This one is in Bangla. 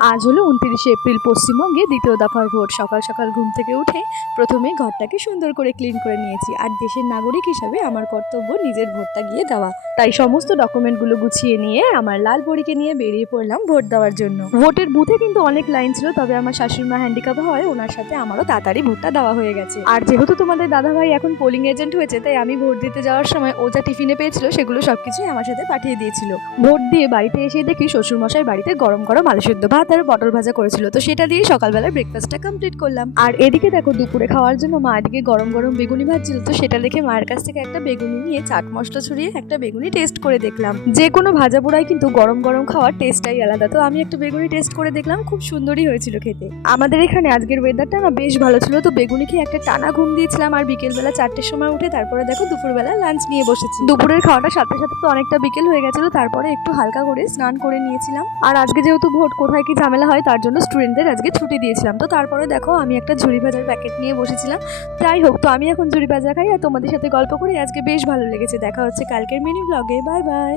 আজ হলো 29শে এপ্রিল। পশ্চিমবঙ্গে দ্বিতীয় দফার ভোট। সকাল সকাল ঘুম থেকে উঠে প্রথমে ঘরটাকে সুন্দর করে ক্লিন করে নিয়েছি। আর দেশের নাগরিক হিসাবে আমার কর্তব্য নিজের ভোটটা গিয়ে দেওয়া। তাই সমস্ত ডকুমেন্টগুলো গুছিয়ে নিয়ে আমার লাল পরীকে নিয়ে বেরিয়ে পড়লাম ভোট দেওয়ার জন্য। ভোটের বুথে কিন্তু অনেক লাইন ছিল, তবে আমার শাশুড়ি মা হ্যান্ডিক্যাপ হয়, ওনার সাথে আমারও তাড়াতাড়ি ভোটটা দেওয়া হয়ে গেছে। আর যেহেতু তোমাদের দাদাভাই এখন পোলিং এজেন্ট হয়েছে, তাই আমি ভোট দিতে যাওয়ার সময় ও যা টিফিনে পেয়েছিল সেগুলো সবকিছুই আমার সাথে পাঠিয়ে দিয়েছিল। ভোট দিয়ে বাড়িতে এসে দেখি শ্বশুরমশাই বাড়িতে গরম গরম আলু সেদ্ধ ভাত আর পটল ভাজা করেছিল, তো সেটা দিয়ে সকালবেলা ব্রেকফাস্টটা কমপ্লিট করলাম। আর এদিকে দেখো দুপুরে খাওয়ার জন্য মা এদিকে গরম গরম বেগুনি ভাজছিল, তো সেটা দেখে মায়ের কাছ থেকে একটা বেগুনি নিয়ে চাট মশলা ছড়িয়ে একটা বেগুনি টেস্ট করে দেখলাম। যে কোনো ভাজা পোড়াই কিন্তু গরম গরম খাওয়ার টেস্টটাই আলাদা, তো আমি একটা বেগুনি টেস্ট করে দেখলাম, খুব সুন্দরই হয়েছিল খেতে। আমাদের এখানে আজকের ওয়েদারটা না বেশ ভালো ছিল, তো বেগুনি খেয়ে একটা টানা ঘুম দিয়েছিলাম। আর বিকেলবেলা 4টের সময় উঠে তারপরে দেখো দুপুরবেলা লাঞ্চ নিয়ে বসেছি। দুপুরের খাওয়াটা সাথে সাথে তো অনেকটা বিকেল হয়ে গেছিল, তারপরে একটু হালকা করে স্নান করে নিয়েছিলাম। আর আজকে যেহেতু ভোট কোথায় কি ঝামেলা হয় তার জন্য স্টুডেন্টদের আজকে ছুটি দিয়েছিলাম, তো তারপরে দেখো আমি একটা ঝুড়ি ভাজার প্যাকেট নিয়ে বসেছিলাম। যাই হোক, তো আমি এখন ঝুড়ি ভাজা খাই আর তোমাদের সাথে গল্প করি। আজকে বেশ ভালো লেগেছে। দেখা হচ্ছে কালকের মিনি ব্লগে। Bye bye.